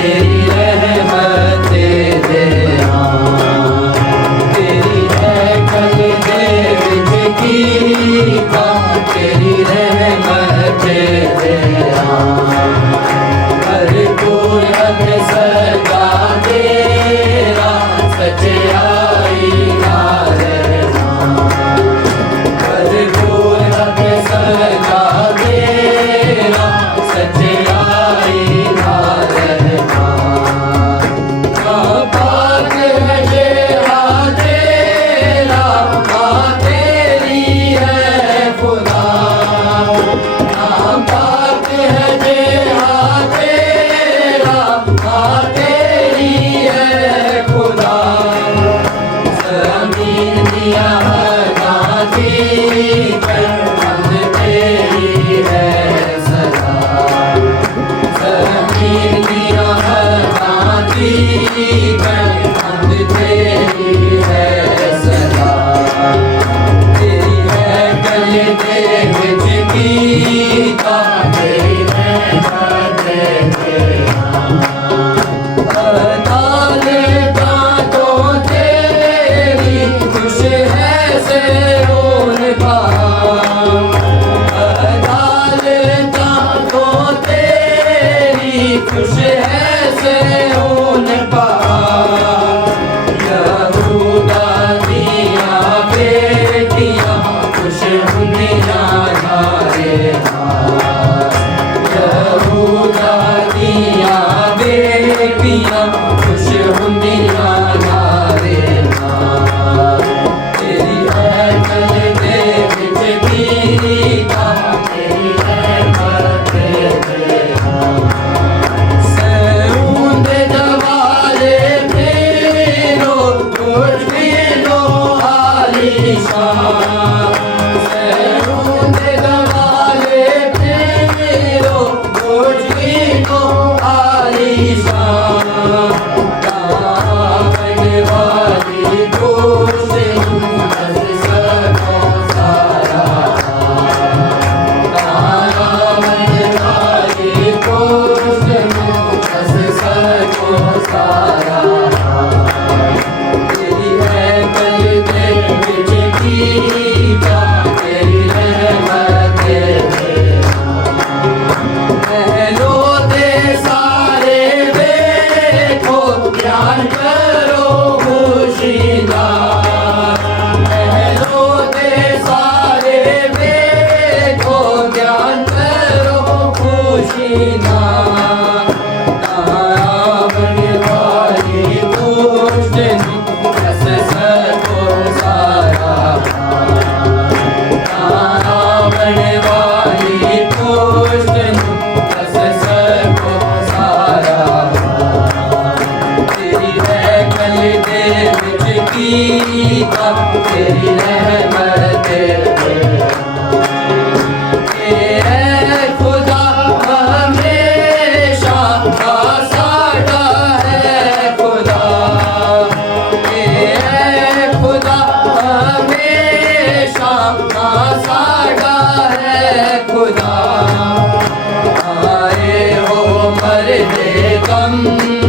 तेरी रहमत दे तेरी है कल दे विच कीता तेरी रहमत दे भरपूर हद सजा तेरा सच्चाई नाल भरपूर हद सजा तेरा सच्चाई नाल पाक है जेड़ा तेरा मां तेरी है खुदा पाक है जेड़ा तेरा मां तेरी है खुदा ज़मीन दिया गाती करम तेरी है सदा ज़मीन दिया गाती करम तेरी है सदा तेरी है गल दे विच कीता तेरी रहमत दे अदालतां तो तेरी खुश है सिरोन पाक अदालतां तो तेरी खुश है सिरोन पाक यहूदा दिया बेटियां खुश हुंदियां नारे यहूदा दिया बेटियां खुश हुंदियां नारे तेरी है कल दे विच कीता तेरी रहमत दे सऊं दे दवाले फेरो गुरबीनो आलीशान सऊं दे दवाले फेरो गुरबीनो आलीशान दामन वाली गोश्त हस सको सारा दामन वाली गोश्त हस सको सारा तेरी है कल दे विच कीता तेरी रहमत दे पहलो दे सारे देखो ध्यान करो खुशीदा पहलो दे सारे देखो ध्यान करो खुशीदा बने वाली गोश्त हस सको सारा बने वाली गोश्त हस सको सारा तेरी है कल दे विच कीता तेरी रहमत दे खुदा हमेशा साडा है खुदा खुदा हमेशा साडा है खुदा आए हो मर्दे गम